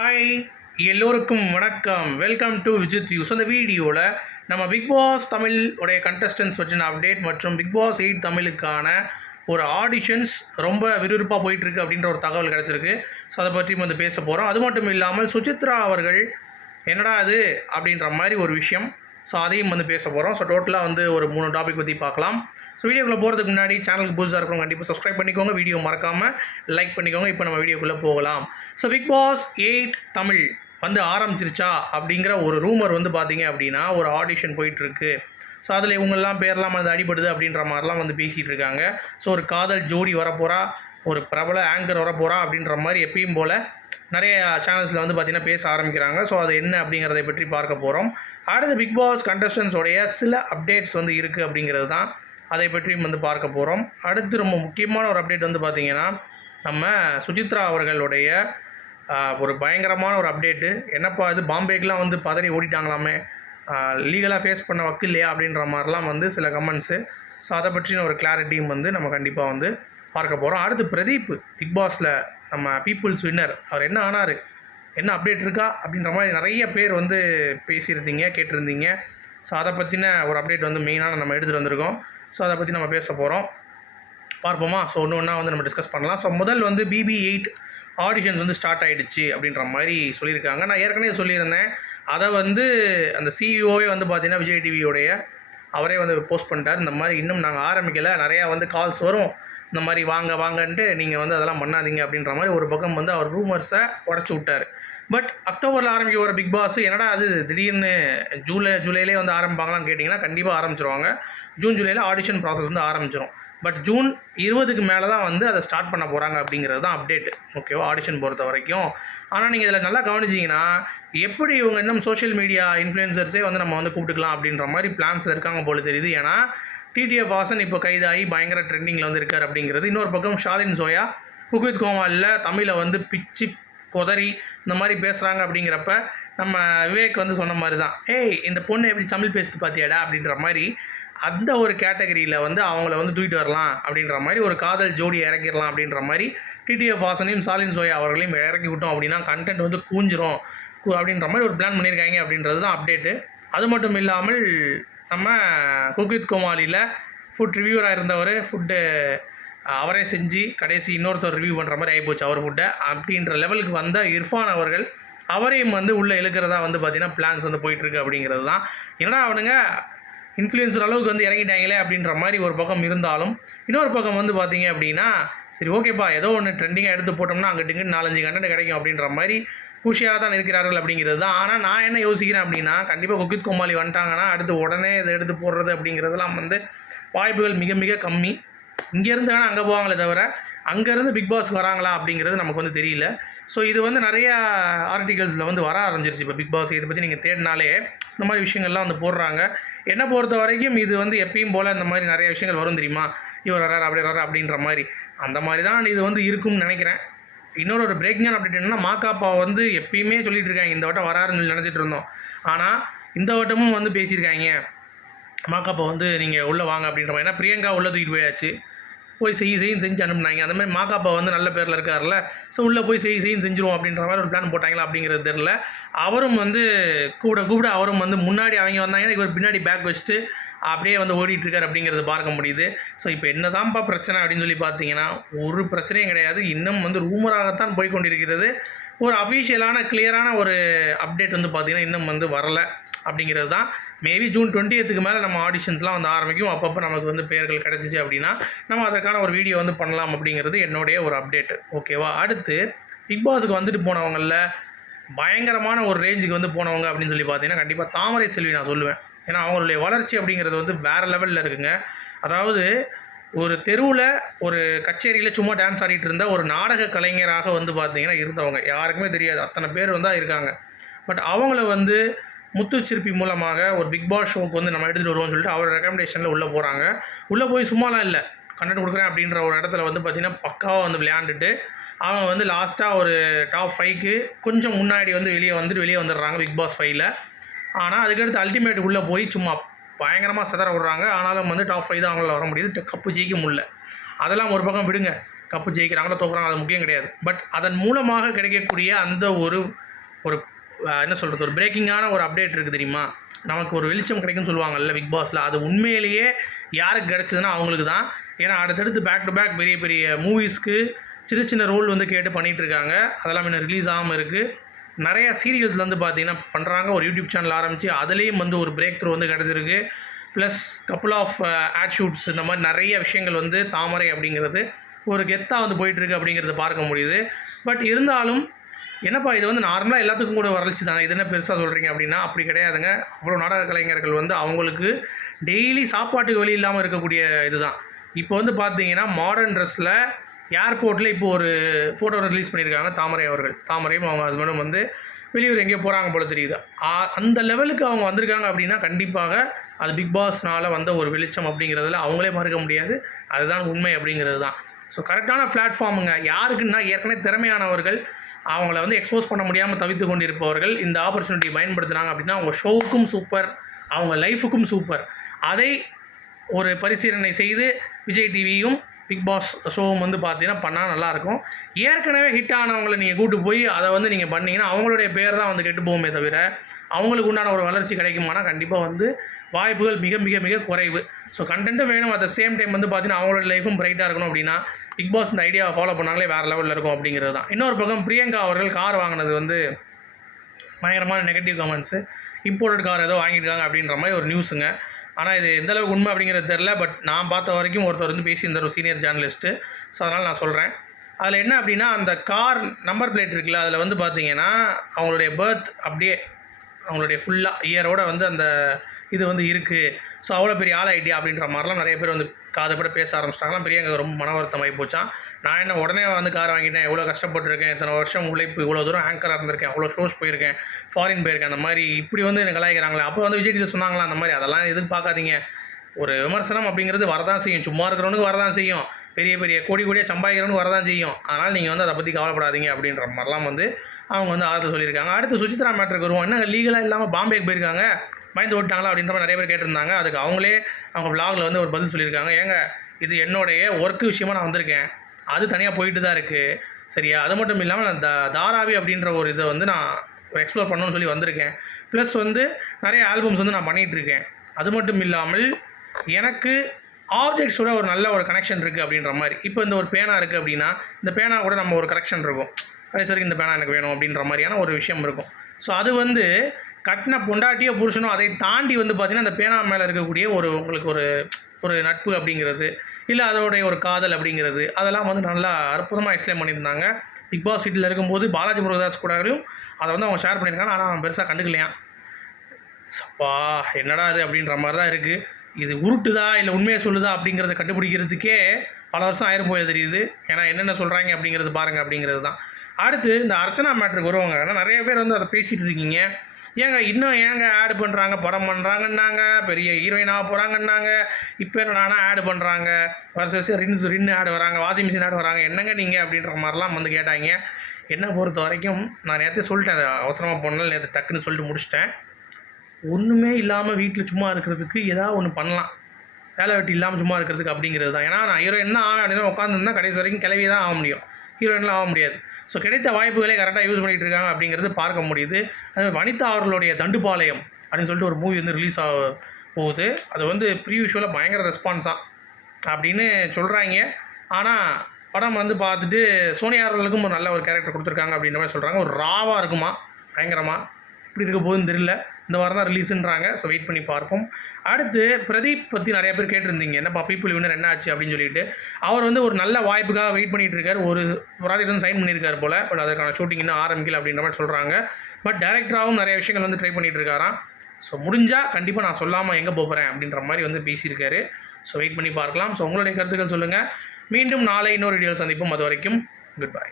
Hi, எல்லோருக்கும் வணக்கம். Welcome to Vijith use. அந்த வீடியோவில் நம்ம பிக் பாஸ் தமிழ் உடைய கண்டஸ்டன்ஸ் பற்றின அப்டேட் மற்றும் பிக் பாஸ் 8 தமிழுக்கான ஒரு ஆடிஷன்ஸ் ரொம்ப விறுவிறுப்பாக போயிட்டுருக்கு அப்படின்ற ஒரு தகவல் கிடச்சிருக்கு. ஸோ அதை பற்றி வந்து பேச போகிறோம். அது மட்டும் இல்லாமல் சுசித்ரா அவர்கள் என்னடா அது அப்படின்ற மாதிரி ஒரு விஷயம். ஸோ அதையும் வந்து பேச போகிறோம். ஸோ டோட்டலாக வந்து ஒரு 3 டாபிக் பற்றி பார்க்கலாம். ஸோ வீடியோக்குள்ளே போகிறதுக்கு முன்னாடி சேனலுக்கு புதுசாக இருக்கிறவங்க கண்டிப்பாக சப்ஸ்கிரைப் பண்ணிக்கோங்க, வீடியோ மறக்காமல் லைக் பண்ணிக்கோங்க. இப்போ நம்ம வீடியோக்குள்ளே போகலாம். ஸோ பிக் பாஸ் 8 தமிழ் வந்து ஆரம்பிச்சிருச்சா அப்படிங்கிற ஒரு ரூமர் வந்து பார்த்தீங்க அப்படின்னா ஒரு ஆடிஷன் போயிட்டுருக்கு. ஸோ அதில் இவங்கெல்லாம் பேர்லாம் வந்து அடிபடுது அப்படின்ற மாதிரிலாம் வந்து பேசிகிட்டு இருக்காங்க. ஸோ ஒரு காதல் ஜோடி வரப்போகிறா, ஒரு பிரபல ஆங்கர் வரப்போகிறா அப்படின்ற மாதிரி எப்பயும் போல் நிறைய சேனல்ஸில் வந்து பார்த்திங்கன்னா பேச ஆரம்பிக்கிறாங்க. ஸோ அது என்ன அப்படிங்கிறத பற்றி பார்க்க போகிறோம். அடுத்த பிக் பாஸ் கண்டஸ்டன்ஸோடைய சில அப்டேட்ஸ் வந்து இருக்குது அப்படிங்கிறது தான், அதை பற்றியும் வந்து பார்க்க போகிறோம். அடுத்து ரொம்ப முக்கியமான ஒரு அப்டேட் வந்து பார்த்திங்கன்னா நம்ம சுசித்ரா அவர்களுடைய ஒரு பயங்கரமான ஒரு அப்டேட்டு. என்னப்பா இது, பாம்பேக்கெலாம் வந்து பதறி ஓடிட்டாங்களாமே, லீகலாக ஃபேஸ் பண்ண வக்கு இல்லையா அப்படின்ற மாதிரிலாம் வந்து சில கமெண்ட்ஸு. ஸோ அதை பற்றின ஒரு கிளாரிட்டியும் வந்து நம்ம கண்டிப்பாக வந்து பார்க்க போகிறோம். அடுத்து பிரதீப் பிக் பாஸில் நம்ம பீப்புள்ஸ் வின்னர் அவர் என்ன ஆனார், என்ன அப்டேட் இருக்கா அப்படின்ற மாதிரி நிறைய பேர் வந்து பேசியிருந்தீங்க, கேட்டிருந்தீங்க. ஸோ அதை பற்றின ஒரு அப்டேட் வந்து மெயினாக நம்ம எடுத்துகிட்டு வந்திருக்கோம். ஸோ அதை பற்றி நம்ம பேச போகிறோம், பார்ப்போமா? ஸோ ஒன்று ஒன்றா வந்து நம்ம டிஸ்கஸ் பண்ணலாம். ஸோ முதல் வந்து BB8 ஆடிஷன்ஸ் வந்து ஸ்டார்ட் ஆகிடுச்சு அப்படின்ற மாதிரி சொல்லியிருக்காங்க. நான் ஏற்கனவே சொல்லியிருந்தேன், அதை வந்து அந்த சிஇஓவே வந்து பார்த்தீங்கன்னா விஜய் டிவியோடைய அவரே வந்து போஸ்ட் பண்ணிட்டார். இந்த மாதிரி இன்னும் நாங்கள் ஆரம்பிக்கலை, நிறையா வந்து கால்ஸ் வரும், இந்த மாதிரி வாங்க வாங்கன்ட்டு நீங்கள் வந்து அதெல்லாம் பண்ணாதீங்க அப்படின்ற மாதிரி ஒரு பக்கம் வந்து அவர் ரூமர்ஸை உடச்சி விட்டார். பட் அக்டோபரில் ஆரம்பிக்க ஒரு பிக் பாஸ் என்னடா அது திடீர்னு ஜூலையிலே வந்து ஆரம்பிப்பாங்களான்னு கேட்டிங்கன்னா கண்டிப்பாக ஆரம்பிச்சிருவாங்க. ஜூலையில் ஆடிஷன் ப்ராசஸ் வந்து ஆரம்பிச்சிடும். பட் ஜூன் 20க்கு மேலே தான் வந்து அதை ஸ்டார்ட் பண்ண போகிறாங்க அப்படிங்கிறது தான் அப்டேட். ஓகேவா, ஆடிஷன் பொறுத்த வரைக்கும். ஆனால் நீங்கள் இதில் நல்லா கவனிச்சிங்கன்னா எப்படி இவங்க இன்னும் சோஷியல் மீடியா இன்ஃப்ளூயன்சர்ஸே வந்து நம்ம வந்து கூப்பிட்டுக்கலாம் அப்படின்ற மாதிரி பிளான்ஸில் இருக்காங்க போல தெரியுது. ஏன்னா டிடிஎஃப் வாசன் இப்போ கைதாகி பயங்கர ட்ரெண்டிங்கில் வந்து இருக்கார் அப்படிங்கிறது. இன்னொரு பக்கம் ஷாலின் ஜோயா குக் வித் கோமாளில் தமிழை வந்து பிச்சு கொதறி இந்த மாதிரி பேசுகிறாங்க. அப்படிங்கிறப்ப நம்ம விவேக் வந்து சொன்ன மாதிரி தான், ஏய் இந்த பொண்ணு எப்படி தமிழ் பேசிட்டு பார்த்தியாடா அப்படின்ற மாதிரி அந்த ஒரு கேட்டகரியில் வந்து அவங்கள வந்து தூக்கிட்டு வரலாம் அப்படின்ற மாதிரி ஒரு காதல் ஜோடியை இறக்கிடலாம் அப்படின்ற மாதிரி டிடிஎஃப் வாசனையும் சாலின் சோயா அவர்களையும் இறக்கி விட்டோம் அப்படின்னா கண்டென்ட் வந்து கூஞ்சிரும் அப்படின்ற மாதிரி ஒரு பிளான் பண்ணியிருக்காங்க அப்படின்றது தான் அப்டேட்டு. அது மட்டும் இல்லாமல் நம்ம குக் வித் கோமாளியில் ஃபுட் ரிவ்யூவராக இருந்தவர் ஃபுட்டு அவரே செஞ்சு கடைசி இன்னொருத்தர் ரிவ்யூ பண்ணுற மாதிரி ஆகிப்போச்சு அவர் ஃபுட்டை அப்படின்ற லெவலுக்கு வந்த இர்ஃபான் அவர்கள் அவரையும் வந்து உள்ளே இழுக்கிறதா வந்து பார்த்திங்கன்னா பிளான்ஸ் வந்து போயிட்டுருக்கு அப்படிங்கிறது தான். என்னடா அவனுங்க இன்ஃப்ளூயன்சர் அளவுக்கு வந்து இறங்கிட்டாங்களே அப்படின்ற மாதிரி ஒரு பக்கம் இருந்தாலும், இன்னொரு பக்கம் வந்து பார்த்தீங்க அப்படின்னா சரி ஓகேப்பா ஏதோ ஒன்று ட்ரெண்டிங்காக எடுத்து போட்டோம்னா அங்கிட்டு 4-5 கண்டென்ட் கிடைக்கும் அப்படின்ற மாதிரி குஷியாக தான் இருக்கிறார்கள் அப்படிங்கிறது தான். ஆனால் நான் என்ன யோசிக்கிறேன் அப்படின்னா கண்டிப்பாக குக் வித் கோமாளி வந்துட்டாங்கன்னா அடுத்து உடனே இதை எடுத்து போடுறது அப்படிங்கிறதுலாம் வந்து வாய்ப்புகள் மிக மிக கம்மி. இங்கேருந்து வேணால் அங்கே போவாங்களே தவிர அங்கேருந்து பிக் பாஸ் வராங்களா அப்படிங்கிறது நமக்கு வந்து தெரியல. ஸோ இது வந்து நிறையா ஆர்டிகல்ஸில் வந்து வர ஆரம்பிச்சிருச்சு. இப்போ பிக் பாஸ் இதை பற்றி நீங்கள் தேடினாலே இந்த மாதிரி விஷயங்கள்லாம் வந்து போடுறாங்க. என்னை பொறுத்த வரைக்கும் இது வந்து எப்பயும் போல் இந்த மாதிரி நிறைய விஷயங்கள் வரும் தெரியுமா, இவர் வராரு அப்படி வராரு அப்படின்ற மாதிரி, அந்த மாதிரி தான் இது வந்து இருக்கும்னு நினைக்கிறேன். இன்னொரு ஒரு பிரேக்கிங்கான அப்டேட் என்னென்னா மாக்காப்பா வந்து எப்பயுமே சொல்லிட்டு இருக்காங்க இந்த வட்டம் வராருன்னு சொல்லி நினச்சிட்டு இருந்தோம். ஆனால் இந்த வட்டமும் வந்து பேசியிருக்காங்க மாக்காப்பா வந்து நீங்கள் உள்ளே வாங்க அப்படின்ற மாதிரி. ஏன்னா பிரியங்கா உள்ளே தூக்கிட்டு போயாச்சு, போய் செய்யின்னு செஞ்சு அனுப்புனாங்க. அந்த மாதிரி மாக்காப்பா வந்து நல்ல பேரில் இருக்கார்ல, ஸோ உள்ளே போய் செய்யின்னு செஞ்சுருவோம் அப்படின்ற மாதிரி ஒரு பிளான் போட்டாங்களா அப்படிங்கிறது தெரில. அவரும் வந்து கூப்பிட அவரும் வந்து முன்னாடி அவங்க வந்தாங்கன்னா இவர் பின்னாடி பேக் வச்சுட்டு அப்படியே வந்து ஓடிட்டுருக்கார் அப்படிங்கிறது பார்க்க முடியுது. ஸோ இப்போ என்ன தான்ப்பா பிரச்சனை அப்படின்னு சொல்லி பார்த்தீங்கன்னா ஒரு பிரச்சனையும் கிடையாது. இன்னும் வந்து ரூமராகத்தான் போய் கொண்டிருக்கிறது. ஒரு அஃபீஷியலான கிளியரான ஒரு அப்டேட் வந்து பார்த்திங்கன்னா இன்னும் வந்து வரலை அப்படிங்கிறது தான். மேபி ஜூன் 20க்கு மேலே நம்ம ஆடிஷன்ஸ்லாம் வந்து ஆரம்பிக்கும். அப்பப்போ நமக்கு வந்து பெயர்கள் கிடச்சிச்சு அப்படின்னா நம்ம அதற்கான ஒரு வீடியோ வந்து பண்ணலாம் அப்படிங்கிறது என்னுடைய ஒரு அப்டேட்டு. ஓகேவா, அடுத்து பிக் பாஸுக்கு வந்துட்டு போனவங்களில் பயங்கரமான ஒரு ரேஞ்சுக்கு வந்து போனவங்க அப்படின்னு சொல்லி பார்த்தீங்கன்னா கண்டிப்பாக தாமரை செல்வி நான் சொல்லுவேன். ஏன்னா அவங்களுடைய வளர்ச்சி அப்படிங்கிறது வந்து வேறு லெவலில் இருக்குங்க. அதாவது ஒரு தெருவில் ஒரு கச்சேரியில் சும்மா டான்ஸ் ஆடிட்டு இருந்த ஒரு நாடக கலைஞராக வந்து பார்த்திங்கன்னா இருந்தவங்க யாருக்குமே தெரியாது, அத்தனை பேர் வந்து இருக்காங்க. பட் அவங்கள வந்து முத்துச்சிற்பி மூலமாக ஒரு பிக் பாஸ் ஷோவுக்கு வந்து நம்ம எடுத்துகிட்டு வருவோம்னு சொல்லிட்டு அவர் ரெக்கமெண்டேஷனில் உள்ளே போகிறாங்க. உள்ளே போய் சும்மாலாம் இல்லை, கண்டென்ட் கொடுக்குறேன் அப்படின்ற ஒரு இடத்துல வந்து பார்த்திங்கன்னா பக்காவாக வந்து விளையாண்டுட்டு அவங்க வந்து லாஸ்ட்டாக ஒரு டாப் 5க்கு கொஞ்சம் முன்னாடி வந்து வெளியே வந்துடுறாங்க பிக் பாஸ் 5ல். ஆனால் அதுக்கடுத்து அல்டிமேட் உள்ளே போய் சும்மா பயங்கரமாக சிதற விடுறாங்க. ஆனாலும் வந்து டாப் 5 தான் அவங்களால வர முடியுது, கப்பு ஜெயிக்க முடியல. அதெல்லாம் ஒரு பக்கம் விடுங்க, கப்பு ஜெயிக்கிறாங்களோ தோக்குறாங்க அது முக்கியம் கிடையாது. பட் அதன் மூலமாக கிடைக்கக்கூடிய அந்த ஒரு ஒரு என்ன சொல்கிறது, ஒரு பிரேக்கிங்கான ஒரு அப்டேட் இருக்குது தெரியுமா, நமக்கு ஒரு வெளிச்சம் கிடைக்குன்னு சொல்லுவாங்கல்ல பிக் பாஸில், அது உண்மையிலேயே யாருக்கு கிடச்சிதுன்னா அவங்களுக்கு தான். ஏன்னா அடுத்தடுத்து பேக் டு பேக் பெரிய பெரிய மூவிஸ்க்கு சின்ன சின்ன ரோல் வந்து கேட்டு பண்ணிகிட்டு இருக்காங்க. அதெல்லாம் இன்னும் ரிலீஸ் ஆகாமல் இருக்குது. நிறையா சீரியல்ஸ் வந்து பார்த்திங்கன்னா பண்ணுறாங்க. ஒரு யூடியூப் சேனல் ஆரம்பித்து அதுலேயும் வந்து ஒரு பிரேக் த்ரூ வந்து கிடச்சிருக்கு. Plus couple of ad shoots, இந்த மாதிரி நிறைய விஷயங்கள் வந்து தாமரை அப்படிங்கிறது ஒரு கெத்தாக வந்து போயிட்டுருக்கு அப்படிங்கிறத பார்க்க முடியுது. பட் இருந்தாலும் என்னப்பா இது வந்து நார்மலாக எல்லாத்துக்கும் கூட வளர்ச்சி தானே, இது என்ன பெருசாக சொல்கிறீங்க அப்படின்னா அப்படி கிடையாதுங்க. அவ்வளோ நாடக கலைஞர்கள் வந்து அவங்களுக்கு டெய்லி சாப்பாட்டுக்கு வழி இல்லாமல் இருக்கக்கூடிய இதுதான். இப்போ வந்து பார்த்தீங்கன்னா மாடர்ன் ட்ரெஸ்ஸில் ஏர்போர்ட்டில் இப்போ ஒரு ஃபோட்டோ ரிலீஸ் பண்ணியிருக்காங்க தாமரை அவர்கள். தாமரையும் அவங்க ஹஸ்பண்டும் வந்து வெளியூர் எங்கேயோ போகிறாங்க போல தெரியுது. அந்த லெவலுக்கு அவங்க வந்திருக்காங்க அப்படின்னா கண்டிப்பாக அது பிக் பாஸ்னால் வந்த ஒரு வெளிச்சம் அப்படிங்கிறதுல அவங்களே மறுக்க முடியாது. அதுதான் உண்மை அப்படிங்கிறது தான். ஸோ கரெக்டான பிளாட்ஃபார்முங்க. யாருக்குன்னா ஏற்கனவே திறமையானவர்கள் அவங்கள வந்து எக்ஸ்போஸ் பண்ண முடியாமல் தவித்து கொண்டு இருப்பவர்கள் இந்த ஆப்பர்ச்சுனிட்டியை பயன்படுத்துனாங்க அப்படின்னா அவங்க ஷோவுக்கும் சூப்பர், அவங்க லைஃபுக்கும் சூப்பர். அதை ஒரு பரிசீலனை செய்து விஜய் டிவியும் பிக் பாஸ் ஷோவும் வந்து பார்த்தீங்கன்னா பண்ணால் நல்லாயிருக்கும். ஏற்கனவே ஹிட் ஆனவங்களை நீங்கள் கூட்டு போய் அதை வந்து நீங்கள் பண்ணிங்கன்னா அவங்களுடைய பேர் தான் வந்து கெட்டு போகுமே தவிர அவங்களுக்கு உண்டான ஒரு வளர்ச்சி கிடைக்குமானா கண்டிப்பாக வந்து வாய்ப்புகள் மிக மிக மிக குறைவு. ஸோ கண்டென்ட்டும் வேணும், அட் த சேம் டைம் வந்து பார்த்தீங்கன்னா அவங்களோட லைஃபும் பிரைட்டாக இருக்கணும் அப்படின்னா பிக் பாஸ் இந்த ஐடியாவை ஃபாலோ பண்ணாங்களே வேறு லெவலில் இருக்கும் அப்படிங்கிறது தான். இன்னொரு பக்கம் பிரியங்கா அவர்கள் கார் வாங்கினது வந்து பயங்கரமான நெகட்டிவ் கமெண்ட்ஸு. இம்போர்ட்டட் கார் ஏதோ வாங்கியிருக்காங்க அப்படின்ற மாதிரி ஒரு நியூஸுங்க. ஆனால் இது எந்தளவுக்கு உண்மை அப்படிங்கிறது தெரில. பட் நான் பார்த்த வரைக்கும் ஒருத்தர் வந்து பேசியிருந்தார், ஒரு சீனியர் ஜேர்னலிஸ்ட்டு. ஸோ அதனால் நான் சொல்கிறேன். அதில் என்ன அப்படின்னா அந்த கார் நம்பர் பிளேட் இருக்குல்ல, அதில் வந்து பார்த்தீங்கன்னா அவங்களுடைய பர்த் அப்படியே அவங்களுடைய ஃபுல்லாக இயரோட வந்து அந்த இது வந்து இருக்குது. ஸோ அவ்வளோ பெரிய ஆள் ஐடியா அப்படின்ற மாதிரிலாம் நிறைய பேர் வந்து காதுபட பேச ஆரம்பிச்சிட்டாங்களாம். பெரியவங்க ரொம்ப மன வருத்தம் ஆகி போச்சான். நான் என்ன உடனே வந்து கார் வாங்கிட்டேன், எவ்வளோ கஷ்டப்பட்டுருக்கேன், இத்தனை வருஷம் உழைப்பு, இவ்வளோ தூரம் ஆங்கராக இருந்திருக்கேன், அவ்வளோ ஷோஸ் போயிருக்கேன், ஃபாரின் போயிருக்கேன், அந்த மாதிரி இப்படி வந்து எனக்கு கலாய்க்கிறாங்களே. அப்போ வந்து விஜய் டிவியில் சொன்னாங்களா அந்த மாதிரி, அதெல்லாம் எதுக்கு பார்க்காதீங்க. ஒரு விமர்சனம் அப்படிங்கிறது வரதான் செய்யும், சும்மா இருக்கிறவனுக்கு வரதான் செய்யும், பெரிய பெரிய கோடி கோடியாக சம்பாதிக்கிறவனுக்கு வரதான் செய்யும். அதனால் நீங்கள் வந்து அதை பற்றி கவலைப்படாதீங்க அப்படின்ற மாதிரிலாம் வந்து அவங்க வந்து ஆறுதல் சொல்லியிருக்காங்க. அடுத்து சுசித்ரா மேட்டருக்கு வருவோம். என்ன லீகலாக இல்லாமல் பாம்பேக்கு போயிருக்காங்க, பயந்து ஓட்டாங்களா அப்படின்ற மாதிரி நிறைய பேர் கேட்டிருந்தாங்க. அதுக்கு அவங்களே அவங்க விலாகில் வந்து ஒரு பதில் சொல்லியிருக்காங்க. ஏங்க இது என்னுடைய ஒர்க்கு விஷயமாக நான் வந்திருக்கேன், அது தனியாக போயிட்டு தான் இருக்குது சரியா. அது மட்டும் இல்லாமல் நான் தாராவி அப்படின்ற ஒரு இதை வந்து நான் எக்ஸ்ப்ளோர் பண்ணணும்னு சொல்லி வந்திருக்கேன். ப்ளஸ் வந்து நிறைய ஆல்பம்ஸ் வந்து நான் பண்ணிகிட்ருக்கேன். அது மட்டும் இல்லாமல் எனக்கு ஆப்ஜெக்ட்ஸோட ஒரு நல்ல ஒரு கனெக்ஷன் இருக்குது அப்படின்ற மாதிரி. இப்போ இந்த ஒரு பேனா இருக்குது அப்படின்னா இந்த பேனா கூட நம்ம ஒரு கனெக்ஷன் இருக்கும், கடைசி இந்த பேனா எனக்கு வேணும் அப்படின்ற மாதிரியான ஒரு விஷயம் இருக்கும். ஸோ அது வந்து கட்டின பொண்டாட்டியோ புருஷனோ அதை தாண்டி வந்து பார்த்திங்கன்னா அந்த பேனா மேலே இருக்கக்கூடிய ஒரு உங்களுக்கு ஒரு நட்பு அப்படிங்கிறது, இல்லை அதோடைய ஒரு காதல் அப்படிங்கிறது, அதெல்லாம் வந்து நல்லா அற்புதமாக எக்ஸ்பிளைன் பண்ணியிருந்தாங்க. பிக் பாஸ் வீட்டில் இருக்கும்போது பாலாஜி முருகதாஸ் கூடயும் அதை வந்து அவங்க ஷேர் பண்ணியிருக்காங்க. ஆனால் அவன் பெருசாக கண்டுக்கலையான். அப்பா என்னடா அது அப்படின்ற மாதிரி தான் இருக்குது. இது உருட்டுதா இல்லை உண்மையை சொல்லுதா அப்படிங்கிறத கண்டுபிடிக்கிறதுக்கே பல வருஷம் ஆயிரம் போய் தெரியுது. ஏன்னா என்னென்ன சொல்கிறாங்க அப்படிங்கிறது பாருங்கள் அப்படிங்கிறது தான். அடுத்து இந்த அர்ச்சனா மேட்ருக்கு வருவாங்க. ஏன்னா நிறைய பேர் வந்து அதை பேசிகிட்டு இருக்கீங்க. இன்னும் ஆட் பண்ணுறாங்க, படம் பண்ணுறாங்கன்னாங்க, பெரிய ஹீரோயினாக போகிறாங்கன்னாங்க, இப்போ என்னடானா ஆட் பண்ணுறாங்க, வருஷம் ரின்னு ஆட் வராங்க, வாஷிங் மிஷின் ஆட் வராங்க, என்னங்க நீங்கள் அப்படின்ற மாதிரிலாம் வந்து கேட்டாங்க. என்னை பொறுத்த வரைக்கும் நான் நேற்று சொல்லிட்டேன், அதை அவசரமாக போனாலும் நேற்று டக்குன்னு சொல்லிட்டு முடிச்சிட்டேன். ஒன்றுமே இல்லாமல் வீட்டில் சும்மா இருக்கிறதுக்கு ஏதாவது ஒன்று பண்ணலாம், வேலை வெட்டி இல்லாமல் சும்மா இருக்கிறதுக்கு அப்படிங்கிறது தான். ஏன்னா நான் ஹீரோயின் தான் ஆவேன் அப்படின்னு உட்காந்துருந்தா கடைசி வரைக்கும் கிளவியே தான் ஆக முடியும், ஹீரோயின்லாம் ஆக முடியாது. ஸோ கிடைத்த வாய்ப்புகளே கரெக்டாக யூஸ் பண்ணிகிட்டு இருக்காங்க அப்படிங்கிறது பார்க்க முடியுது. அதுமாதிரி வனிதா அவர்களுடைய தண்டுபாளையம் அப்படின்னு சொல்லிட்டு ஒரு மூவி வந்து ரிலீஸ் ஆக போகுது. அது வந்து ப்ரீவியூஷுவலாக பயங்கர ரெஸ்பான்ஸாக அப்படின்னு சொல்கிறாங்க. ஆனால் படம் வந்து பார்த்துட்டு சோனியா அவர்களுக்கும் ஒரு நல்ல ஒரு கேரக்டர் கொடுத்துருக்காங்க அப்படின்ற மாதிரி சொல்கிறாங்க. ஒரு ராவாக இருக்குமா, பயங்கரமாக இப்படி இருக்க போகுதுன்னு தெரியல. இந்த வாரம் தான் ரிலீஸுன்றாங்க. ஸோ வெயிட் பண்ணி பார்ப்போம். அடுத்து பிரதீப் பற்றி நிறைய பேர் கேட்டிருந்தீங்க, என்னப்பா பீப்புள் வின்னர் என்ன ஆச்சு அப்படின்னு சொல்லிட்டு. அவர் வந்து ஒரு நல்ல வாய்ப்புக்காக வெயிட் பண்ணிகிட்டு இருக்கார். ஒரு ப்ராஜெக்ட் வந்து சைன் பண்ணியிருக்கார் போல். பட் அதுக்கான ஷூட்டிங் இன்னும் ஆரம்பிக்கல அப்படின்ற மாதிரி சொல்கிறாங்க. பட் டேரக்டராகவும் நிறைய விஷயங்கள் வந்து ட்ரை பண்ணிகிட்டு இருக்காராம். ஸோ முடிஞ்சால் கண்டிப்பாக நான் சொல்லாமல் எங்கே போகிறேன் அப்படின்ற மாதிரி வந்து பேசியிருக்காரு. ஸோ வெயிட் பண்ணி பார்க்கலாம். ஸோ உங்களுடைய கருத்துக்கள் சொல்லுங்கள். மீண்டும் நாளை இன்னொரு வீடியோவில் சந்திப்போம். அது வரைக்கும் குட் பை.